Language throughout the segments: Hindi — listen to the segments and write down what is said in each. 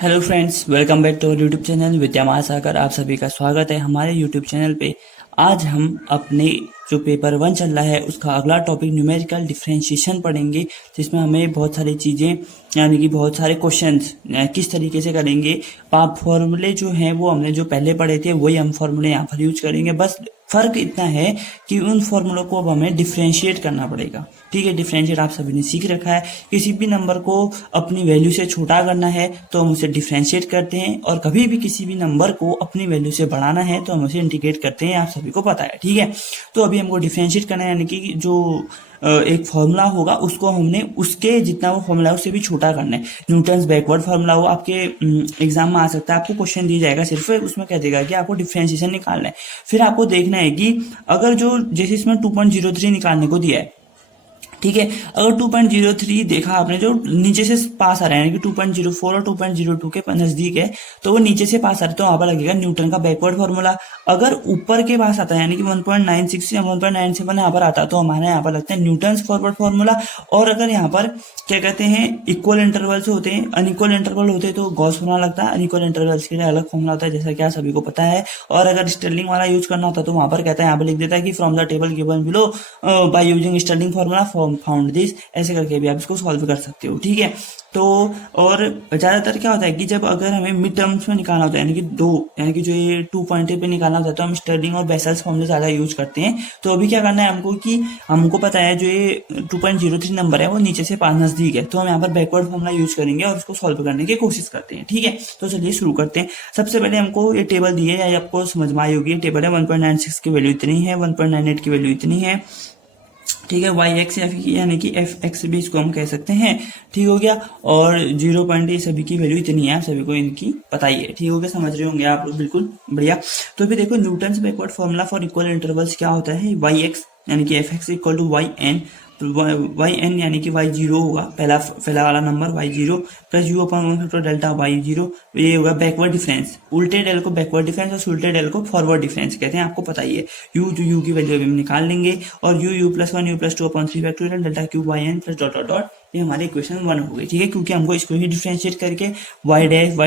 Hello friends, welcome back to YouTube channel Vidya Mahasagar. आप सभी का स्वागत है हमारे यूट्यूब चैनल पे। आज हम अपने जो पेपर 1 चल रहा है उसका अगला टॉपिक न्यूमेरिकल डिफरेंशिएशन पढ़ेंगे, जिसमें हमें बहुत सारी चीज़ें यानी कि बहुत सारे क्वेश्चंस किस तरीके से करेंगे। आप फॉर्मूले जो हैं वो हमने जो पहले पढ़े थे वही हम फॉर्मूले यहाँ पर यूज करेंगे। बस फर्क इतना है कि उन फॉर्मूलों को अब हमें डिफरेंशिएट करना पड़ेगा। ठीक है, डिफरेंशिएट आप सभी ने सीख रखा है। किसी भी नंबर को अपनी वैल्यू से छोटा करना है तो हम उसे डिफरेंशिएट करते हैं, और कभी भी किसी भी नंबर को अपनी वैल्यू से बढ़ाना है तो हम उसे इंटीग्रेट करते हैं। आप सभी को पता है, ठीक है। तो अभी हमको डिफरेंशिएट करना है, यानी कि जो एक फॉर्मूला होगा उसको हमने उसके जितना वो फॉर्मूला है उससे भी छोटा करना है। न्यूटन्स बैकवर्ड फॉर्मूला हो, आपके एग्जाम में आ सकता है। आपको क्वेश्चन दिया जाएगा, सिर्फ उसमें कह देगा कि आपको डिफरेंशिएशन निकालना है। फिर आपको देखना है कि अगर जो जैसे इसमें 2.03 निकालने को दिया है, ठीक है, अगर 2.03 देखा आपने जो नीचे से पास आ रहा है, यानी कि 2.04 और 2.02 के नजदीक है, तो वो नीचे से पास आ रहा है, तो वहां पर लगेगा न्यूटन का बैकवर्ड फॉर्मूला। अगर ऊपर के पास आता है, यानी कि 1.96 या 1.97 यहाँ पर आता है, तो हमारे यहाँ पर लगता है न्यूटन फॉरवर्ड फॉर्मूला। और अगर यहाँ पर क्या कहते हैं, इक्वल इंटरवल्स होते हैं, अनइक्वल इंटरवल होते हैं, तो गॉस फॉर्मूला लगता है। अनइक्वल इंटरवल्स के लिए अलग फॉर्मूला होता है, जैसा कि आप सभी को पता है। और अगर स्टर्लिंग वाला यूज करना होता है तो वहां पर कहता है, यहाँ पर लिख देता है कि from the table given below by using Stirling formula found this, ऐसे करके भी आप इसको सॉल्व कर सकते हो, ठीक है। तो और ज्यादातर क्या होता है कि जब अगर हमें मिड टर्म्स में निकालना होता है, यानी कि यानी कि जो ये 2 पॉइंट पे निकालना होता है, तो हम स्टर्लिंग और बेसल्स फॉर्मूले ज्यादा यूज करते हैं। तो अभी क्या करना है हमको कि हमको पता है जो ये 2.03 नंबर है वो नीचे से पास नजदीक है, तो हम यहाँ पर बैकवर्ड फॉर्मूला यूज करेंगे और उसको सॉल्व करने की कोशिश करते हैं, ठीक है। तो चलिए शुरू करते हैं। सबसे पहले हमको ये टेबल दी है, या आपको समझ में आई होगी। टेबल है 1.96 की वैल्यू इतनी है, 1.98 की वैल्यू इतनी है, ठीक है। वाई एक्स यानी कि एफ एक्स भी इसको हम कह सकते हैं, ठीक हो गया। और 0 पॉइंट सभी की वैल्यू इतनी है, आप सभी को इनकी पता ही है, ठीक हो गया। समझ रहे होंगे आप लोग, बिल्कुल बढ़िया। तो फिर देखो Newton's backward formula for equal intervals क्या होता है। वाई एक्स यानी कि F X equal to Y N, Y N यानी कि वाई जीरो होगा, पहला वाला number Y zero plus U upon 1 factor delta Y zero. ये होगा बैकवर्ड डिफरेंस। उल्टे डेल को बैकवर्ड डिफरेंस और उल्टे डेल को फॉरवर्ड डिफरेंस कहते हैं, आपको पता ही है। यू की वैल्यू हम निकाल लेंगे, और U plus 1 U plus 2 upon 3 factorial delta Q Y N plus dot dot dot, ये हमारी इक्वेशन 1 हो गई, ठीक है। क्योंकि हमको इसको ही डिफरेंशिएट करके वाई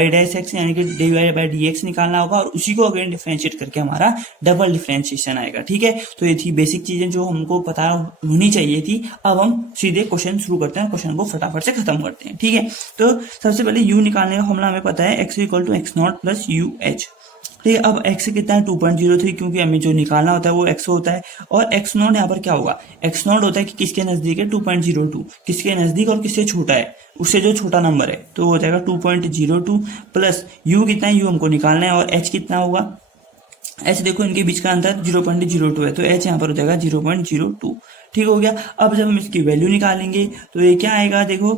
डैश एक्स यानी कि D Y by D X निकालना होगा, और उसी को अगेन डिफरेंशिएट करके हमारा डबल डिफरेंशिएशन आएगा, ठीक है। तो ये थी बेसिक चीजें जो हमको पता होनी चाहिए थी। अब हम सीधे क्वेश्चन शुरू करते हैं, क्वेश्चन को फटाफट से खत्म करते हैं, ठीक है। तो सबसे पहले यू निकालने का फॉर्मूला हमें पता है, X equal to X naught plus U H, ठीक है। अब x कितना है 2.03, क्योंकि हमें जो निकालना होता है वो x होता है। और x नॉट यहाँ पर क्या होगा, x नॉट होता है कि किसके नजदीक है 2.02, किसके नजदीक और किससे छोटा है, उससे जो छोटा नंबर है, तो हो जाएगा 2.02 प्लस u कितना है, u हमको निकालना है, और h कितना होगा, h देखो इनके बीच का अंतर 0.02 है, तो h यहाँ पर हो जाएगा 0.02, ठीक हो गया। अब जब हम इसकी वैल्यू निकालेंगे तो ये क्या आएगा, देखो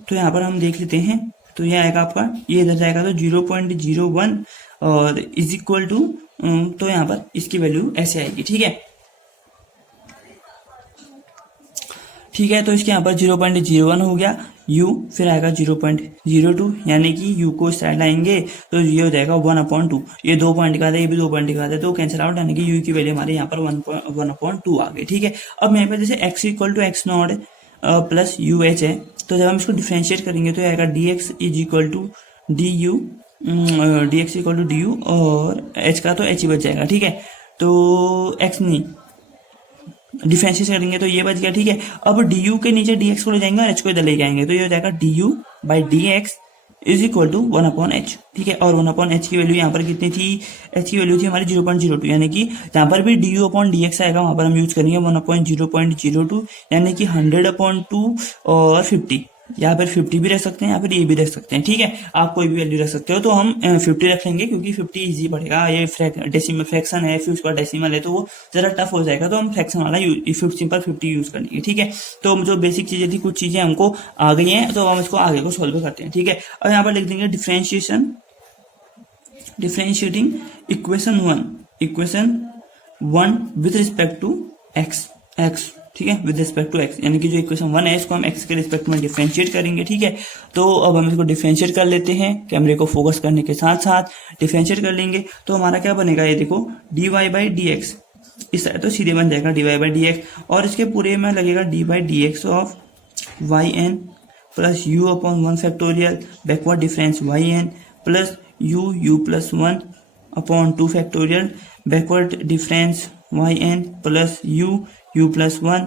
तो यहाँ पर हम देख लेते हैं। तो ये आएगा आपका, ये इधर जाएगा तो 0.01 और इज इक्वल टू, तो यहाँ पर इसकी वैल्यू ऐसे आएगी, ठीक है, ठीक है। तो इसके यहाँ पर 0.01 हो गया u, फिर आएगा 0.02, यानी कि u को साइड लाएंगे तो ये हो जाएगा 1/2। ये 2 पॉइंट का था, ये भी 2 पॉइंट का था, तो कैंसिल आउट, यानी कि u की वैल्यू हमारे यहाँ पर 1/2 आ गई, ठीक है। अब यहाँ पर जैसे x equal to X naught plus U H है, तो जब हम इसको डिफरेंशिएट करेंगे तो आएगा dx is equal to D U, dx equal to D U, और h का तो h ही बच जाएगा, ठीक है। तो x नहीं डिफरेंशिएट करेंगे तो ये बच गया, ठीक है। अब du के नीचे dx को ले जाएंगे और h को इधर ले जाएंगे, तो ये हो जाएगा du by dx is equal to 1/h, ठीक है। और 1/h की वैल्यू यहाँ पर कितनी थी, h की वैल्यू थी हमारी 0.02, यानी कि जहाँ पर भी du अपॉन dx आएगा वहां पर हम यूज करेंगे 1/0.02, यानी कि 100/2 और 50। यहाँ पर 50 भी रख सकते हैं, यहाँ पर ये भी रख सकते हैं, ठीक है। आप कोई भी वैल्यू रख सकते हो, तो हम 50 रख लेंगे क्योंकि 50 इजी पड़ेगा। ये डेसिमल फ्रैक्शन है, फिर उसका डेसिमल है, तो वो जरा टफ हो जाएगा, तो हम फ्रैक्शन वाला सिंपल 50 यूज कर लेंगे, ठीक है। तो जो बेसिक चीजें थी, कुछ चीजें हमको आ गई हैं, तो हम इसको आगे को सोल्व करते हैं, ठीक है। और यहाँ पर लिख देंगे differentiating equation 1 with respect to X, ठीक है, विद रिस्पेक्ट टू एक्स, यानी कि जो इक्वेशन 1 है इसको हम एक्स के रिस्पेक्ट में डिफरेंशिएट करेंगे, ठीक है। तो अब हम इसको डिफरेंशिएट कर लेते हैं, कैमरे को फोकस करने के साथ साथ डिफरेंशिएट कर लेंगे, तो हमारा क्या बनेगा, ये देखो dy बाई डी एक्स, इस तरह तो सीधे बन जाएगा dy बाई डी एक्स, और इसके पूरे में लगेगा dy by D X of Y N plus U upon 1 factorial backward difference Y N plus U plus 1 upon 2 factorial backward difference Y N plus U plus 1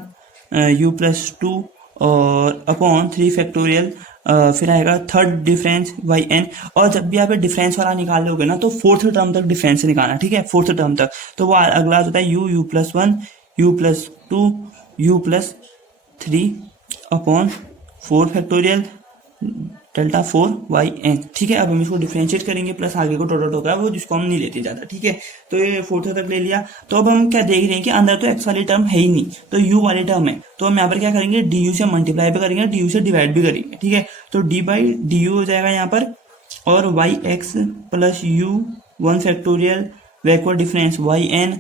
U plus 2 और अपॉन 3 फैक्टोरियल फिर आएगा थर्ड डिफरेंस वाई एन। और जब भी आप डिफरेंस वाला निकाल लोगे ना तो फोर्थ टर्म तक डिफरेंस निकालना, ठीक है, फोर्थ टर्म तक। तो वो अगला होता है U plus 1 U plus 2 U plus 3 upon 4 factorial delta 4 Y N, ठीक है। अब हम इसको डिफरेंशिएट करेंगे प्लस आगे को डॉट होगा वो जिसको हम नहीं लेते ज्यादा, ठीक है। तो ये फोर्थ तक ले लिया। तो अब हम क्या देख रहे हैं कि अंदर तो एक्स वाली टर्म है ही नहीं, तो यू वाली टर्म है। तो हम यहाँ पर क्या करेंगे, डी यू से मल्टीप्लाई भी करेंगे, डी यू से डिवाइड भी करेंगे, ठीक है। तो डी बाई डी यू हो जाएगा यहाँ पर, और Y X plus U 1 factorial backward difference Y N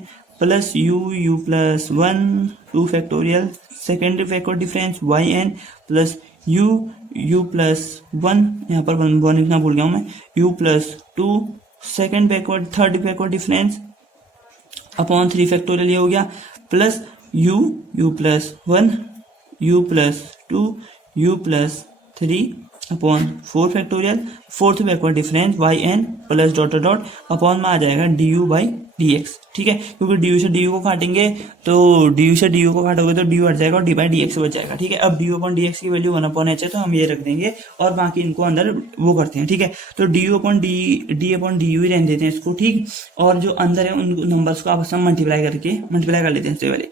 plus U plus 1 2 factorial second backward difference Y N plus U plus 1 यहाँ पर वन लिखना भूल गया हूं मैं, U plus 2 second backward third backward difference upon 3 factorial ये हो गया, plus U plus 1 U plus 2 U plus 3 upon 4 factorial fourth backward difference Y N plus dot dot upon में आ जाएगा D you by D x, ठीक है। क्योंकि डी यू से डी यू को काटेंगे तो डी यू से डी यू को काटोगे तो डी यू हट जाएगा और डी बाई डी एक्स बच जाएगा, ठीक है। अब D U upon D x की वैल्यू 1 अपॉन एच है तो हम ये रख देंगे और बाकी इनको अंदर वो करते हैं, ठीक है। तो D U upon D upon D U ही रहने देते हैं इसको, ठीक। और जो अंदर है उन नंबर्स को आपस में मल्टीप्लाई कर लेते हैं वाले।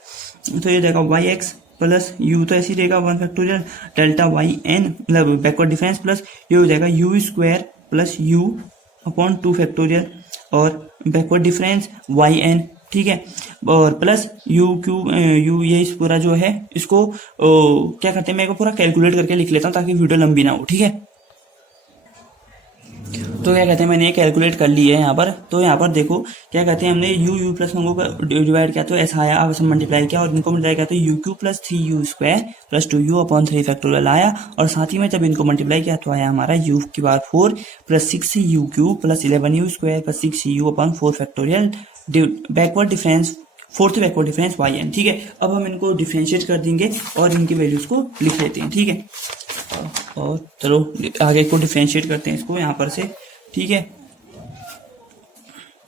तो ये देखा वाई एक्स प्लस यू तो ऐसे ही रहेगा 1 फैक्टोरियल डेल्टा वाई एन मतलब बैकवर्ड डिफरेंस प्लस ये हो जाएगा you square plus U upon 2 factorial और बैकवर्ड डिफरेंस वाई एन, ठीक है। और प्लस यू ये इस पूरा जो है इसको क्या करते हैं, मैं पूरा कैलकुलेट करके लिख लेता हूँ ताकि वीडियो लंबी ना हो, ठीक है। तो क्या कहते हैं, मैंने ये कैलकुलेट कर ली है यहाँ पर। तो यहाँ पर देखो क्या कहते हैं, हमने यू प्लस वन को डिवाइड किया तो ऐसा आया, अब मल्टीप्लाई किया और इनको मल्टीप्लाई किया तो you Q plus 3u square plus 2u upon 3 factorial आया। और साथ ही में जब इनको मल्टीप्लाई किया तो आया हमारा u की बार 4 plus 6u cube plus 11u square plus 6u upon 4 factorial backward difference fourth backward difference Y N, ठीक है। अब हम इनको डिफरेंशिएट कर देंगे और इनकी वैल्यूज को लिख लेते हैं, ठीक है। और चलो आगे को डिफरेंशिएट करते हैं इसको यहाँ पर से, ठीक है।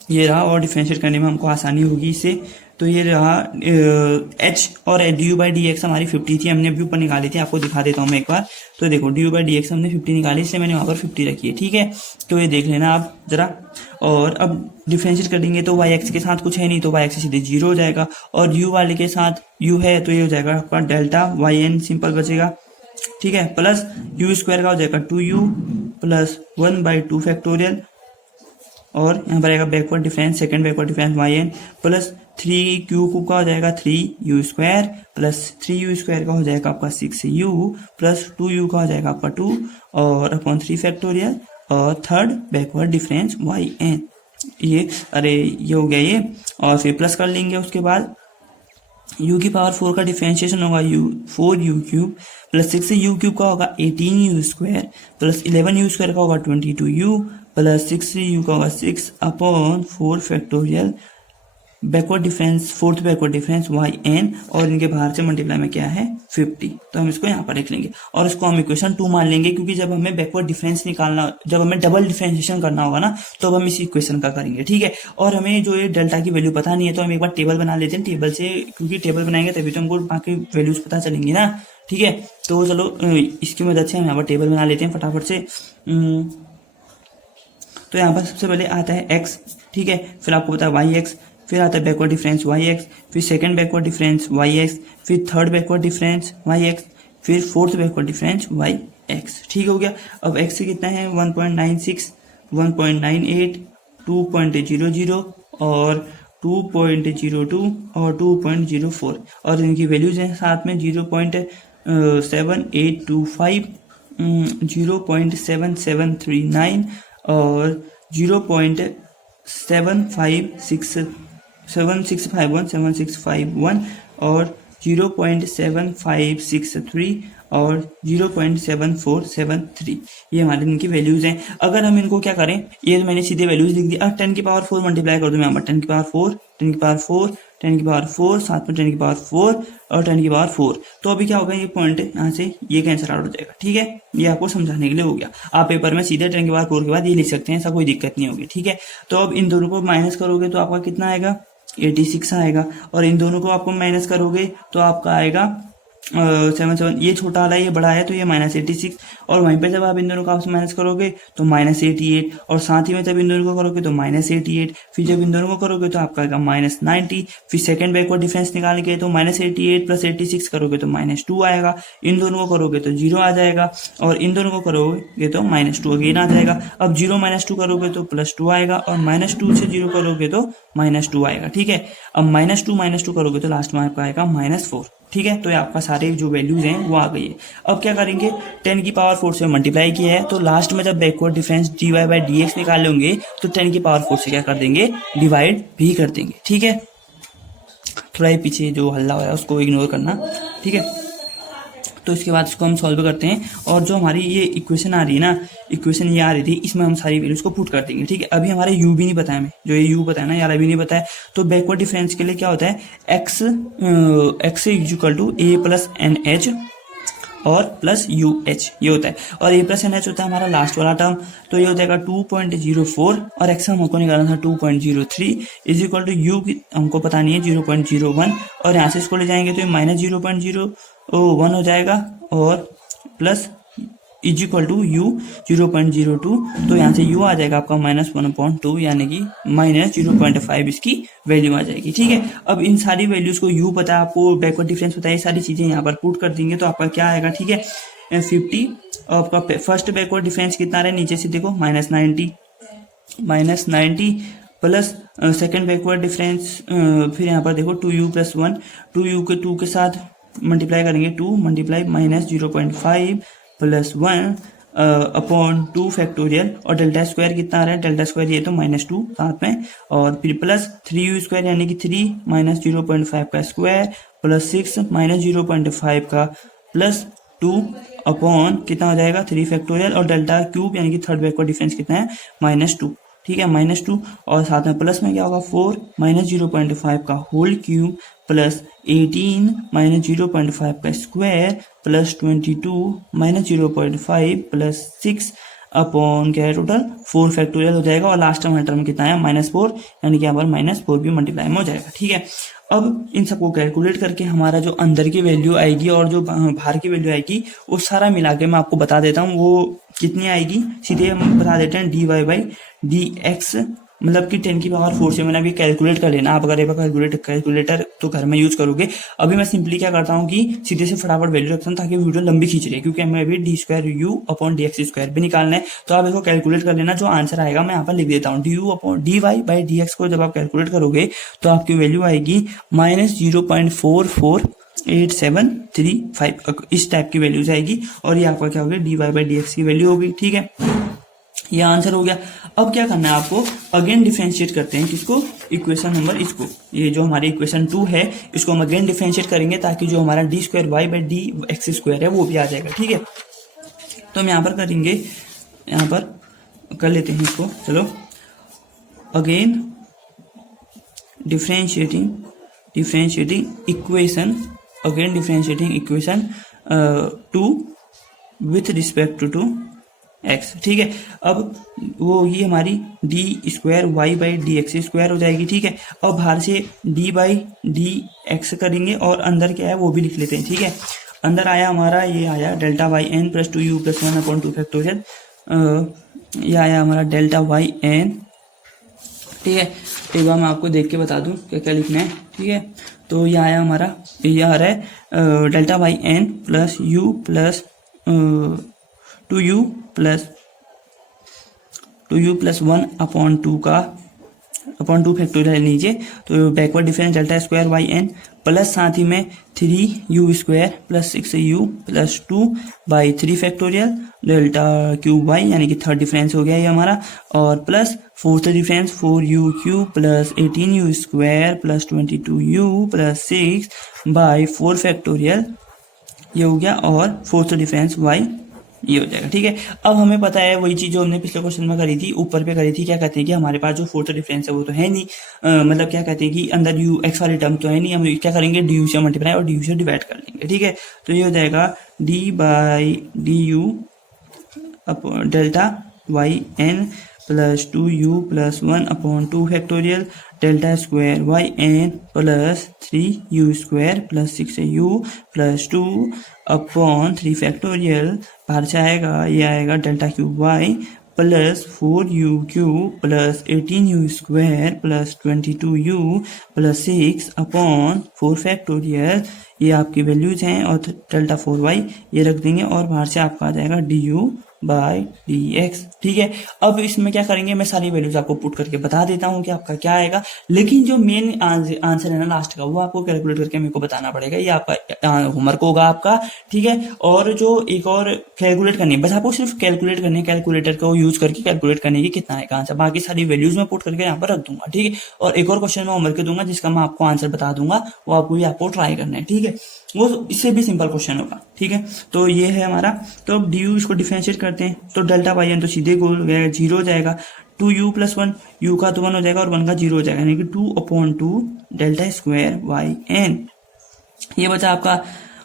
ये रहा और डिफरेंशिएट करने में हमको आसानी होगी इससे। तो ये रहा h और D you by D x हमारी 50 थी, हमने अभी ऊपर निकाली थी, आपको दिखा देता हूँ मैं एक बार। तो देखो D you by D x हमने 50 निकाली, इसलिए मैंने वहाँ पर 50 रखी है, ठीक है। तो ये देख लेना आप जरा। और अब डिफरेंशिएट करेंगे तो वाई एक्स के साथ कुछ है नहीं तो वाई एक्स सीधे 0 हो जाएगा, और यू वाले के साथ यू है तो ये हो जाएगा आपका डेल्टा वाई एन सिंपल बचेगा, ठीक है। प्लस यू स्क्वायर का हो जाएगा 2u प्लस 1/2 फैक्टोरियल और यहाँ पर आएगा backward difference second backward difference Y N plus 3q का हो जाएगा 3u square plus 3u square का हो जाएगा आपका 6u प्लस 2u का हो जाएगा आपका 2 और अपॉन 3 फैक्टोरियल और third backward difference Y N. ये हो गया ये, और फिर प्लस कर लेंगे उसके बाद u की पावर 4 का डिफरेंशिएशन होगा 4u cube plus 6u cube का होगा 18u square plus 11u square का होगा 22u प्लस 6u का होगा 6 upon 4 factorial backward difference fourth backward difference Y N और इनके बाहर से मल्टीप्लाई में क्या है 50। तो हम इसको यहाँ पर लिख लेंगे और इसको हम इक्वेशन 2 मान लेंगे, क्योंकि जब हमें बैकवर्ड डिफरेंस निकालना, जब हमें डबल डिफरेंशिएशन करना होगा ना तो अब हम इसी इक्वेशन का करेंगे, ठीक है। और हमें जो ये डेल्टा की वैल्यू पता नहीं है तो हम एक बार टेबल बना लेते हैं, टेबल से, क्योंकि टेबल बनाएंगे तभी तो हमको बाकी वैल्यूज पता चलेंगी ना, ठीक है। तो चलो इसकी मदद से हम यहाँ पर टेबल बना लेते हैं फटाफट से। तो यहाँ पर सबसे पहले आता है x, ठीक है, फिर आपको पता है वाई एक्स, फिर आता है बैकवर्ड डिफरेंस वाई एक्स, फिर second backward difference Y X, फिर third backward difference Y X, फिर fourth backward difference Y X, ठीक हो गया। अब x से कितना है 1.96 1.98 2.00 और 2.02 और 2.04 और इनकी वैल्यूज हैं साथ में 0.7825 0.7739 और 0.7651 और 0.7563 और 0.7473 ये हमारे इनकी वैल्यूज हैं। अगर हम इनको क्या करें, ये तो मैंने सीधे वैल्यूज लिख दी। अब 10 की पावर 4 मल्टीप्लाई कर दूं मैं यहाँ पर 10 की पावर 4 10 की पावर 4 10 की पावर 4, साथ में 10 की पावर 4 और 10 की पावर 4। तो अभी क्या होगा, ये पॉइंट यहाँ से ये कैंसिल आउट हो जाएगा। ठीक है, ये आपको समझाने के लिए हो गया। आप पेपर में सीधे 10 की पावर 4 के बाद ये लिख सकते हैं, ऐसा कोई दिक्कत नहीं होगी। ठीक है, तो अब इन दोनों को माइनस करोगे तो आपका कितना आएगा, 86 आएगा। और इन दोनों को आपको माइनस करोगे तो आपका आएगा 77। ये छोटा वाला, ये बड़ा है तो ये -86। और वहीं पे जब आप इन दोनों को आपस में माइनस करोगे तो -88, और साथ ही में जब इन दोनों को करोगे तो -88, फिर जब इन दोनों को करोगे तो आपका आएगा -90। फिर सेकंड बैकवर्ड डिफरेंस निकाल के तो -88 + 86 करोगे तो -2 आएगा। इन दोनों को करोगे तो 0 आ जाएगा, और इन दोनों को करोगे तो -2 अगेन आ जाएगा। अब 0 - 2 करोगे तो +2 आएगा, और -2 से 0 करोगे तो -2 आएगा। ठीक है, अब -2 करोगे तो लास्ट में आपका आएगा -4। ठीक है, तो ये आपका सारे जो वैल्यूज हैं वो आ गई है। अब क्या करेंगे, 10 की पावर 4 से मल्टीप्लाई किया है, तो लास्ट में जब बैकवर्ड डिफरेंस dy/dx निकाल लेंगे तो 10 की पावर 4 से क्या कर देंगे, डिवाइड भी कर देंगे। ठीक है, थोड़ा ये पीछे जो हल्ला हुआ है उसको इग्नोर करना। ठीक है, तो इसके बाद इसको हम सॉल्व करते हैं, और जो हमारी ये इक्वेशन आ रही है ना, इक्वेशन ये आ रही थी, इसमें हम सारी वैल्यूज को पुट कर देंगे। ठीक है, अभी हमारे u भी नहीं पता है हमें, जो ये u पता है ना यार, अभी नहीं पता है। तो बैकवर्ड डिफरेंस के लिए क्या होता है, x = a + nh और प्लस UH ये होता है, और a + nh होता है हमारा लास्ट वाला टर्म। तो ये हो जाएगा 2.04, और x हमको निकालना था 2.03 = u हमको पता नहीं है 0.01, और यहाँ से इसको ले जाएंगे तो ये -0.01 हो जाएगा, और प्लस u 0.02। तो यहाँ से u आ जाएगा आपका -1/2, यानी कि -0.5 इसकी वैल्यू आ जाएगी। ठीक है, अब इन सारी वैल्यूज को u पता है, आपको बैकवर्ड डिफरेंस पता है, ये सारी चीजें यहाँ पर पुट कर देंगे तो आपका क्या आएगा। ठीक है, 50। आपका फर्स्ट बैकवर्ड डिफरेंस कितना आ रहा है, नीचे से देखो -90 प्लस सेकेंड बैकवर्ड डिफरेंस, फिर यहाँ पर देखो 2u + 1, 2u के 2 के साथ मल्टीप्लाई करेंगे, 2 × -0.5 + 1 अपॉन 2 फैक्टोरियल, और डेल्टा स्क्वायर कितना आ रहा है, डेल्टा स्क्वायर ये तो -2 साथ में, और फिर प्लस 3u² यानी कि 3 - 0.5 का स्क्वायर प्लस 6 - 0.5 का प्लस 2 अपॉन कितना हो जाएगा 3 फैक्टोरियल, और डेल्टा क्यूब यानी कि थर्ड बैकवर्ड डिफरेंस कितना है -2। ठीक है, -2, और साथ में प्लस में क्या होगा 4 - 0.5 का होल क्यूब प्लस 18 - 0.5 का स्क्वायर प्लस 22 - 0.5 प्लस 6 अपॉन क्या है टोटल 4 फैक्टोरियल हो जाएगा, और लास्ट टर्म टर्म कितना है -4, यानी कि यहाँ पर -4 भी मल्टीप्लाई में हो जाएगा। ठीक है, अब इन सबको कैलकुलेट करके हमारा जो अंदर की वैल्यू आएगी और जो बाहर की वैल्यू आएगी वो सारा मिला के मैं आपको बता देता हूँ वो कितनी आएगी। सीधे हम बता देते हैं dy/dx, मतलब कि 10 की पावर 4 से मैंने अभी कैलकुलेट कर लेना। आप अगर एक कैलकुलेटर तो घर में यूज करोगे। अभी मैं सिंपली क्या करता हूँ कि सीधे से फटाफट वैल्यू रखता हूँ ताकि वीडियो लंबी खींच रही है, क्योंकि हमें अभी d²u/dx² भी निकालना है। तो आप इसको कैलकुलेट कर लेना, जो आंसर आएगा मैं यहाँ पर लिख देता हूँ। dy/dx को जब आप कैलकुलेट करोगे तो आपकी वैल्यू आएगी -0.448735, इस टाइप की वैल्यूज आएगी, और ये आपका क्या होगा dy/dx की वैल्यू होगी। ठीक है, ये आंसर हो गया। अब क्या करना है आपको, अगेन डिफरेंशिएट करते हैं किसको, इक्वेशन नंबर इसको, ये जो हमारी इक्वेशन 2 है इसको हम अगेन डिफरेंशिएट करेंगे ताकि जो हमारा d²y/dx² है वो भी आ जाएगा। ठीक है, तो हम यहाँ पर करेंगे, यहाँ पर कर लेते हैं इसको। चलो, again differentiating equation, again differentiating equation 2 with respect to x। ठीक है, अब वो ये हमारी d²y/dx² हो जाएगी। ठीक है, अब बाहर से d/dx करेंगे और अंदर क्या है वो भी लिख लेते हैं। ठीक है, अंदर आया हमारा, ये आया Δyn + 2u + 1/2 फैक्टोरियल, ये आया हमारा Δyn। ठीक है, एक बार मैं आपको देख के बता दूं क्या क्या लिखना है। ठीक है, तो ये आया हमारा, ये आ रहा है Δyn + u + 2u + 1/2 का अपॉन 2 फैक्टोरियल नीचे, तो बैकवर्ड डिफरेंस Δ² प्लस साथ ही में 3u² + 6u + 2/3 factorial delta cube y, यानी कि थर्ड डिफरेंस हो गया ये हमारा, और plus fourth difference 4u³ + 18u² + 22u + 6/4 factorial ये हो गया, और फोर्थ डिफरेंस y ये हो जाएगा। ठीक है, अब हमें पता है वही चीज जो हमने पिछले क्वेश्चन में करी थी, ऊपर पे करी थी, क्या कहते हैं कि हमारे पास जो फोर्थ डिफरेंस है वो तो है नहीं, मतलब क्या कहते हैं कि अंदर यू एक्स वाली टर्म तो है नहीं, हम क्या करेंगे डी यू से मल्टीप्लाई और डी यू से डिवाइड कर लेंगे। ठीक है, तो ये हो जाएगा D by D U delta Y N plus 2u plus 1 upon 2 factorial delta square Y N plus 3u square plus 6u plus 2 upon 3 factorial, बाहर से आएगा ये आएगा delta cube Y plus 4u cube plus 18u square plus 22u plus 6 upon 4 factorial, ये आपकी वैल्यूज हैं, और डेल्टा 4y ये रख देंगे और बाहर से आपका आ जाएगा du बाई डी एक्स। ठीक है, अब इसमें क्या करेंगे, मैं सारी वैल्यूज आपको पुट करके बता देता हूँ कि आपका क्या आएगा, लेकिन जो मेन आंसर है ना लास्ट का, वो आपको कैलकुलेट करके मेरे को बताना पड़ेगा, ये आपका होमवर्क होगा आपका। ठीक है, और जो एक और कैलकुलेट करनी है, बस आपको सिर्फ कैलकुलेट करनी है, कैलकुलेटर को यूज करके कैलकुलेट करने की कितना आएगा आंसर, बाकी सारी वैल्यूज में पुट करके यहाँ पर रख दूंगा। ठीक है, और एक और क्वेश्चन मैं होमवर्क के दूंगा जिसका मैं आपको आंसर बता दूंगा, वो आपको भी आपको ट्राई करना है। ठीक है, वो इससे भी सिंपल क्वेश्चन होगा। ठीक है, तो ये है हमारा, तो अब डी यू इसको डिफरेंशिएट करते हैं, तो डेल्टा वाई एन तो सीधे गोल हो गया, 0 हो जाएगा, 2u प्लस 1, u का तो 1 हो जाएगा और 1 का 0 हो जाएगा, यानी कि 2/2 डेल्टा स्क्वायर वाई एन, ये बचा आपका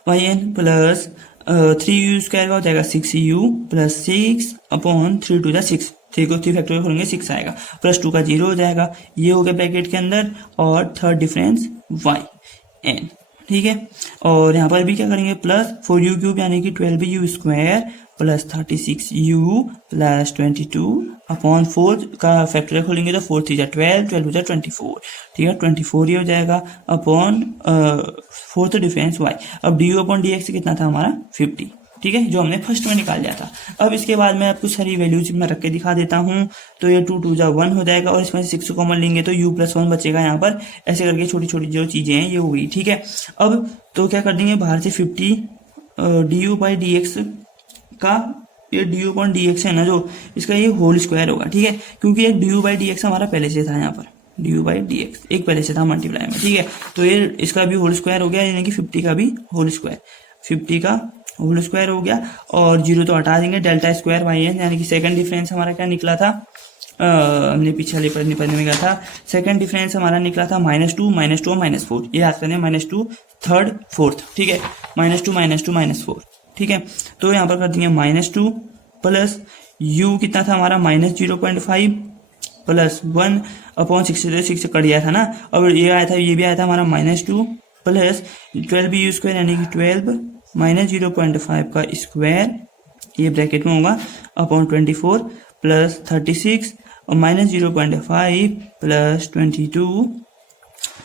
Y N plus 3u square का हो जाएगा 6u प्लस 6 अपॉन 3 टू 6, 3 को 3 फैक्टोरियल करेंगे 6 आएगा, प्लस 2 का 0 हो जाएगा, ये हो गया ब्रैकेट के अंदर, और थर्ड डिफरेंस वाई एन। ठीक है, और यहाँ पर भी क्या करेंगे, प्लस 4u क्यूब यानी कि 12u square plus 36u plus 22 upon 4 का फैक्टोरियल खोलेंगे तो 4 3 12, 12 24। ठीक है, 24 ये हो जाएगा अपॉन फोर्थ डिफरेंस y। अब du अपॉन dx कितना था हमारा 50। ठीक है, जो हमने फर्स्ट में निकाल लिया था। अब इसके बाद मैं आपको सारी वैल्यूज में रख के दिखा देता हूँ, तो ये 2 2 जा 1 हो जाएगा, और इसमें से 6 कॉमन लेंगे तो u प्लस 1 बचेगा यहाँ पर, ऐसे करके छोटी छोटी जो चीजें हैं ये हो गई। ठीक है, अब तो क्या कर देंगे, बाहर से 50 du बाई dx का, ये du अपॉन dx है ना जो, इसका ये होल स्क्वायर होगा। ठीक है, क्योंकि ये du बाई dx हमारा पहले से था, यहाँ पर du बाई dx एक पहले से था मल्टीप्लाई में। ठीक है, तो ये इसका भी होल स्क्वायर हो गया, यानी कि 50 का भी होल स्क्वायर, 50 का होल स्क्वायर हो गया, और 0 तो हटा देंगे, डेल्टा स्क्वायर वाई एन, यानी कि सेकंड डिफरेंस हमारा क्या निकला था, हमने पिछले पढ़ने में गया था, सेकंड डिफरेंस हमारा निकला था -2 और -4, ये याद करने, -2 थर्ड फोर्थ। ठीक है, -2 -4। ठीक है, तो यहाँ पर कर देंगे -2 प्लस u कितना था हमारा -0.5 प्लस 1 अपॉन 6 कट गया था ना, और ये आया था, ये भी आया था हमारा -2 प्लस 12u स्क्वायर यानी कि 12 -0.5 का स्क्वायर, ये ब्रैकेट में होगा, अपॉन 24 प्लस 36 और -0.5 प्लस 22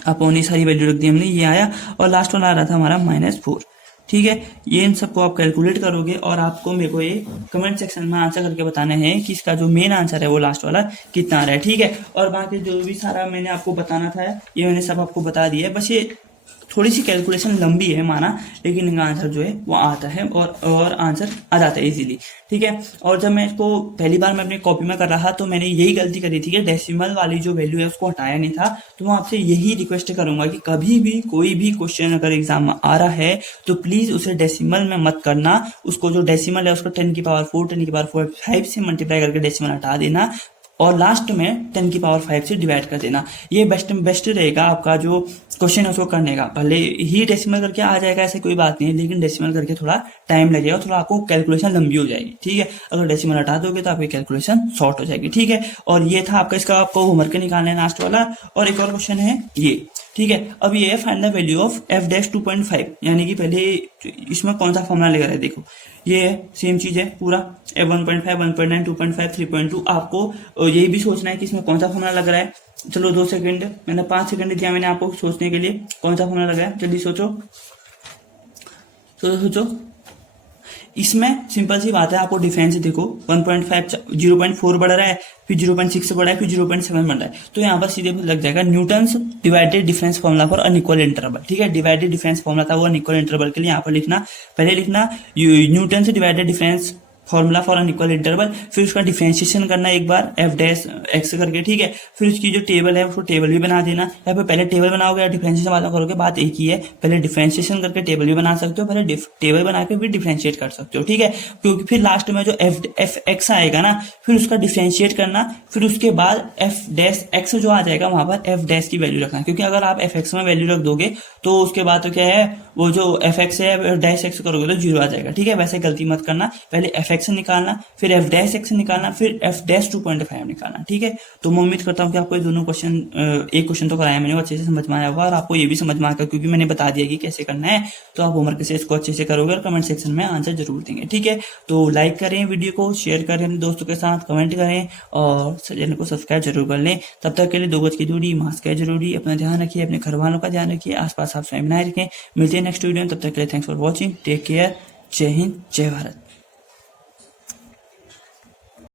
अपॉन ये सारी वैल्यू रख दी हमने, ये आया, और लास्ट वाला आ रहा था हमारा -4। ठीक है, ये इन सबको आप कैलकुलेट करोगे और आपको मेरे को ये कमेंट सेक्शन में आंसर करके बताना है कि इसका जो मेन आंसर है वो लास्ट वाला कितना आ रहा है। ठीक है, और बाकी जो भी सारा मैंने आपको बताना था ये मैंने सब आपको बता दिया है, बस ये थोड़ी सी कैलकुलेशन लंबी है माना, लेकिन इनका आंसर जो है वो आता है, और आंसर आ जाता है इजीली। ठीक है, और जब मैं इसको पहली बार मैं अपनी कॉपी में कर रहा तो मैंने यही गलती करी थी कि डेसिमल वाली जो वैल्यू है उसको हटाया नहीं था। तो मैं आपसे यही रिक्वेस्ट करूंगा कि कभी भी कोई भी क्वेश्चन अगर एग्जाम में आ रहा है तो प्लीज उसे डेसिमल में मत करना, उसको जो डेसिमल है उसको 10 की पावर 4 10 की पावर 5 से मल्टीप्लाई करके डेसिमल हटा देना, और लास्ट में 10 की पावर 5 से डिवाइड कर देना। ये बेस्ट रहेगा आपका जो क्वेश्चन है उसको करने का। भले ही डेसिमल करके आ जाएगा ऐसे कोई बात नहीं है, लेकिन डेसिमल करके थोड़ा टाइम लगेगा, थोड़ा आपको कैलकुलेशन लंबी हो जाएगी। ठीक है, अगर डेसिमल हटा दोगे तो आपकी कैलकुलेशन शॉर्ट हो जाएगी। ठीक है, और ये था आपका, इसका आपको होमवर्क निकालना है लास्ट वाला। और एक और क्वेश्चन है ये, ठीक है, अब ये है find the value of f-2.5, यानी कि पहले इसमें कौन सा फॉर्मूला लगा रहा है, देखो ये सेम चीज है पूरा, f1.5 1.9 2.5 3.2, आपको यही भी सोचना है कि इसमें कौन सा फॉर्मूला लग रहा है। चलो 2 सेकंड, मैंने 5 सेकंड दिया मैंने आपको सोचने के लिए, कौन सा फॉर्मूला लग रहा है, जल्दी सोचो सोचो। इसमें सिंपल सी बात है, आपको डिफरेंस देखो 1.5 0.4 बढ़ रहा है, फिर 0.6 से बढ़ा है, फिर 0.7 बढ़ रहा है, तो यहाँ पर सीधे लग जाएगा Newton's divided difference formula for unequal interval. ठीक है, डिवाइडेड डिफरेंस फॉर्मूला था वो अनइक्वल इंटरवल के लिए, यहाँ पर लिखना, पहले लिखना न्यूटन से divided difference formula for N equal interval, फिर उसका डिफरेंशिएशन करना एक बार एफ डैश एक्स करके, ठीक है। फिर उसकी जो टेबल है उसको टेबल भी बना देना, या फिर पहले टेबल बनाओगे या डिफरेंशिएशन वाला करोगे, बात एक ही है। पहले डिफरेंशिएशन करके टेबल भी बना सकते हो, पहले टेबल बना के फिर डिफरेंशिएट कर सकते हो, ठीक है। क्योंकि फिर लास्ट में जो एफ एक्स आएगा ना, फिर उसका डिफरेंशिएट करना, फिर उसके बाद एफ डैश एक्स जो आ जाएगा वहां पर एफ डैश की वैल्यू रखना, क्योंकि अगर आप एफ एक्स में वैल्यू रख दोगे तो उसके बाद तो क्या है, वो जो एफ एक्स है डैश एक्स करोगे तो जीरो आ जाएगा, ठीक है। वैसे गलती मत करना, पहले एफ एक्स निकालना, फिर एफ डैश एक्स निकालना, फिर एफ डैश 2.5 निकालना, ठीक है। तो मैं उम्मीद करता हूँ कि आपको ये दोनों क्वेश्चन, एक क्वेश्चन तो कराया मैंने, अच्छे से समझ में आया होगा, और आपको ये भी समझ में आएगा क्योंकि मैंने बता दिया कि कैसे करना है। तो आप होमवर्क से इसको अच्छे से करोगे और कमेंट सेक्शन में आंसर जरूर देंगे, ठीक है। तो लाइक करें वीडियो को, शेयर करें अपने दोस्तों के साथ, कमेंट करें और चैनल को सब्सक्राइब जरूर कर लें। तब तक के लिए 2 गज की दूरी, मास्क है जरूरी, अपना ध्यान रखिए, अपने घर वालों का ध्यान रखिए, आसपास आप स्वयं बनाए रखें। मिलते हैं नेक्स्ट वीडियो में, तब तक के लिए thanks for watching, take care, जय हिंद, जय भारत।